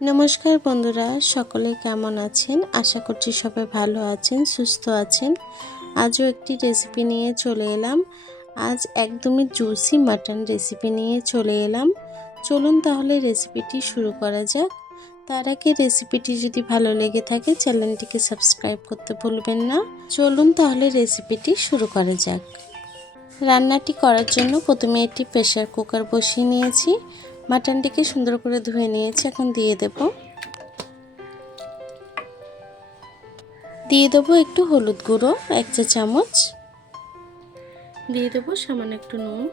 নমস্কার বন্ধুরা, সকলে কেমন আছেন? আশা করছি সবাই ভালো আছেন, সুস্থ আছেন। আজও একটি রেসিপি নিয়ে চলে এলাম। আজ একদমই জুসি মাটন রেসিপি নিয়ে চলে এলাম। চলুন তাহলে রেসিপিটি শুরু করা যাক। তার আগে রেসিপিটি যদি ভালো লেগে থাকে চ্যানেলটিকে সাবস্ক্রাইব করতে ভুলবেন না। চলুন তাহলে রেসিপিটি শুরু করা যাক। রান্নাটি করার জন্য প্রথমে একটি প্রেসার কুকার বসিয়ে নিয়েছি। মাটনটিকে সুন্দর করে ধুয়ে নিয়েছি। এখন দিয়ে দেবো একটু হলুদ গুঁড়ো 1 চা চামচ, দিয়ে দেবো সামান্য একটু নুন,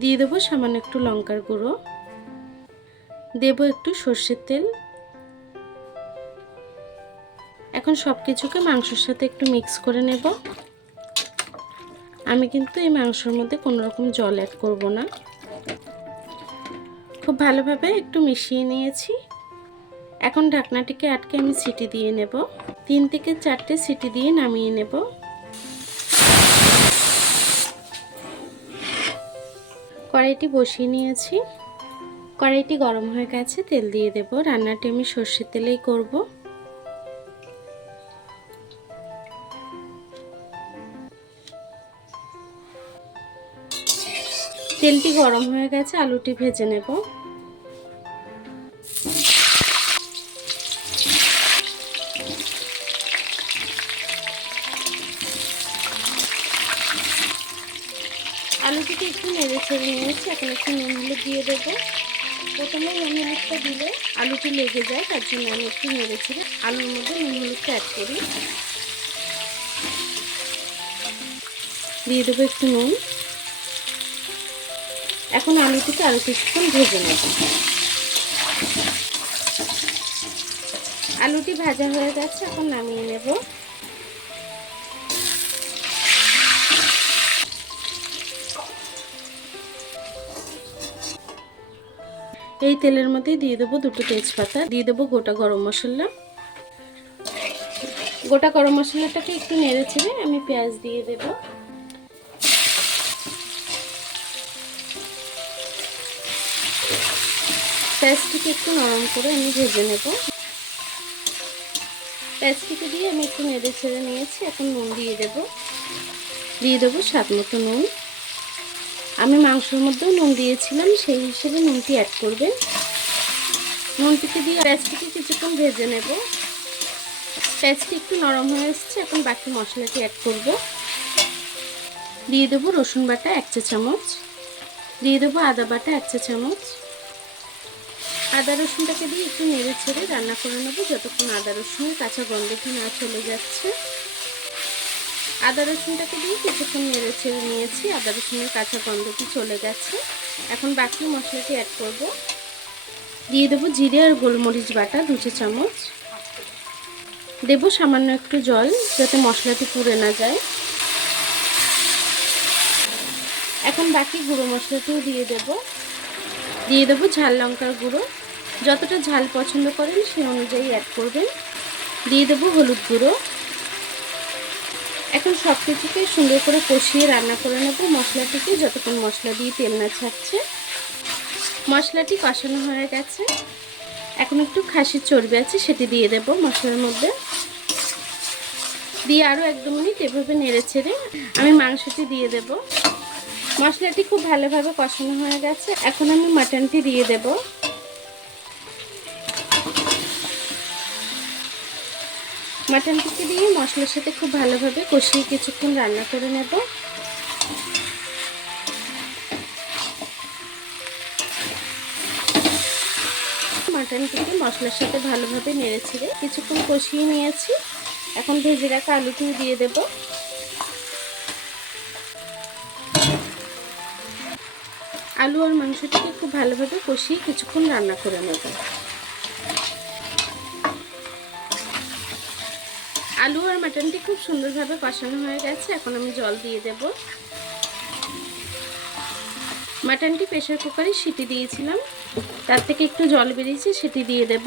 দিয়ে দেবো সামান্য একটু লঙ্কার গুঁড়ো, দেবো একটু সর্ষের তেল। এখন সব কিছুকে মাংসের সাথে একটু মিক্স করে নেব। আমি কিন্তু এই মাংসের মধ্যে কোনো রকম জল অ্যাড করব না। খুব ভালোভাবে একটু মিশিয়ে নিয়েছি। এখন ঢাকনাটিকে আটকে আমি সিটি দিয়ে নেব। 3 থেকে 4টে সিটি দিয়ে নামিয়ে নেব। কড়াইটি বসিয়ে নিয়েছি। কড়াইটি গরম হয়ে গেছে, তেল দিয়ে দেব। রান্নাটি আমি সর্ষের তেলেই করব। তেলটি গরম হয়ে গেছে, আলুটি ভেজে নেব। আলুটিকে একটু নেড়ে ছেড়ে নিয়েছি। এখন একটু নুন হলুদ দিয়ে দেবো। প্রথমে নুন হলুদটা দিলে আলুটি লেগে যায়, তার জন্য আমি একটু নেড়ে ছেড়ে আলুর মধ্যে নুন হলুদটা অ্যাড করি। দিয়ে দেবো একটু নুন। এখন আলুটিকে আরও কিছুক্ষণ ভেজে নেব। আলুটি ভাজা হয়ে গেছে, এখন নামিয়ে নেব। এই তেলের মধ্যে দিয়ে দেবো 2টো তেজপাতা, দিয়ে দেবো গোটা গরম মশলা। গোটা গরম মশলাটাকে একটু নেড়ে ছেড়ে আমি পেঁয়াজ দিয়ে দেব। পেঁয়াজটিকে একটু নরম করে আমি ভেজে নেব। পেঁয়াজটিকে দিয়ে আমি একটু নেড়ে ছেড়ে নিয়েছি। এখন নুন দিয়ে দেব। দিয়ে দেবো স্বাদ মতো নুন। আমি মাংসের মধ্যেও নুন দিয়েছিলাম, সেই হিসেবে নুনটি অ্যাড করবেন। নুনটিকে দিয়ে পেঁয়াজটিকে কিছুক্ষণ ভেজে নেব। পেঁয়াজটি একটু নরম হয়ে এসেছে, এখন বাকি মশলাটি অ্যাড করব। দিয়ে দেবো রসুন বাটা 1 চা চামচ, দিয়ে দেবো আদা বাটা 1 চা চামচ। আদা রসুনটাকে দিয়ে একটু নেড়ে ছেড়ে রান্না করে নেব যতক্ষণ আদা রসুনের কাঁচা গন্ধটি না চলে যাচ্ছে। আদা রসুনটাকে দিয়ে কিছুক্ষণ নেড়ে ছেড়ে নিয়েছি। আদা রসুনের কাঁচা গন্ধটি চলে গেছে। এখন বাকি মশলাটি অ্যাড করব। দিয়ে দেবো জিরে আর গোলমরিচ বাটা 2 চা চামচ, দেব সামান্য একটু জল যাতে মশলাটি পুড়ে না যায়। এখন বাকি গুঁড়ো মশলাটিও দিয়ে দেব ঝাল লঙ্কার গুঁড়ো। যতটা ঝাল পছন্দ করেন সেই অনুযায়ী অ্যাড করবেন। দিয়ে দেব হলুদ গুঁড়ো। এখন সব কিছুকে সুন্দর করে কষিয়ে রান্না করে নেব মশলাটিকে, যতক্ষণ মশলা দিয়ে তেল না ছাড়ছে। মশলাটি কষানো হয়ে গেছে। এখন একটু খাসির চর্বি আছে, সেটি দিয়ে দেব মশলার মধ্যে। দিয়ে আরও 1-2 মিনিট এভাবে নেড়ে ছেড়ে আমি মাংসটি দিয়ে দেব। মশলাটি খুব ভালোভাবে কষানো হয়ে গেছে। এখন আমি মাটনটি দিয়ে দেব। মাটনটিকে দিয়ে মশলার সাথে খুব ভালোভাবে কষিয়ে কিছুক্ষণ রান্না করে নেব। মাটনটিকে মশলার সাথে ভালোভাবে নেড়ে ছেড়ে কিছুক্ষণ কষিয়ে নিয়েছি। এখন ভেজে রাখা আলুটিও দিয়ে দেব। আলু আর মাংসটিকে খুব ভালোভাবে কষিয়ে কিছুক্ষণ রান্না করে নেব। আলু আর মাটনটি খুব সুন্দরভাবে কষানো হয়ে গেছে। এখন আমি জল দিয়ে দেব। মাটনটি প্রেসার কুকারে সিটি দিয়েছিলাম, তার থেকে একটু জল বেরিয়েছে, সেটি দিয়ে দেব।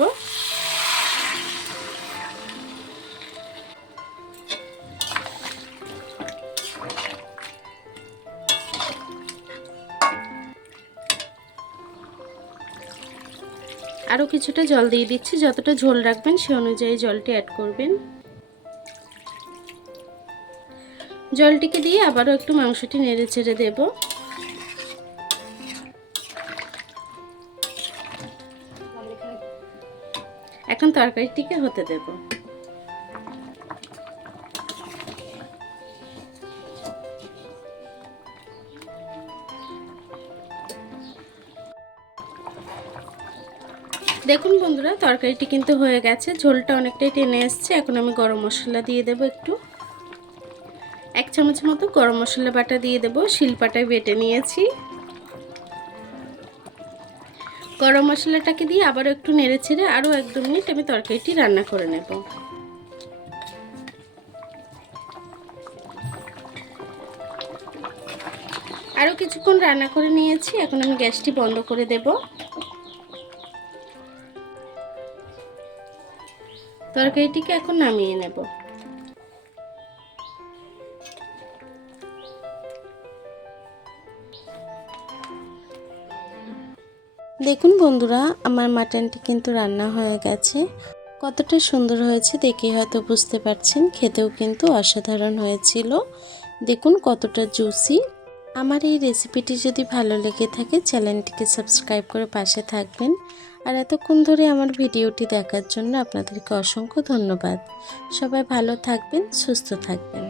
আরও কিছুটা জল দিয়ে দিচ্ছি, যতটা ঝোল রাখবেন সে অনুযায়ী জলটি অ্যাড করবেন। জলটিকে দিয়ে আবারও একটু মাংসটি নেড়ে চেড়ে দেব। এখন তরকারিটিকে হতে দেব। দেখুন বন্ধুরা, তরকারিটি কিন্তু হয়ে গেছে, ঝোলটা অনেকটাই টেনে এসছে। এখন আমি গরম মশলা দিয়ে দেব একটু, 1 চামচ মতো গরম মশলা বাটা দিয়ে দেব, শিলপাটায় বেটে নিয়েছি। গরম মশলাটাকে দিয়ে আবারও একটু নেড়ে ছেড়ে আরও 1-2 মিনিট আমি তরকারিটি রান্না করে নেব। আরও কিছুক্ষণ রান্না করে নিয়েছি, এখন আমি গ্যাসটি বন্ধ করে দেব। তরকারিটিকে এখন নামিয়ে নেব। দেখুন বন্ধুরা, আমার মাটনটি কিন্তু রান্না হয়ে গেছে। কতটা সুন্দর হয়েছে দেখে হয়তো বুঝতে পারছেন, খেতেও কিন্তু অসাধারণ হয়েছিল। দেখুন কতটা জুসি। আমার এই রেসিপিটি যদি ভালো লেগে থাকে চ্যানেলটিকে সাবস্ক্রাইব করে পাশে থাকবেন। আর এতক্ষণ ধরে আমার ভিডিওটি দেখার জন্য আপনাদেরকে অসংখ্য ধন্যবাদ। সবাই ভালো থাকবেন, সুস্থ থাকবেন।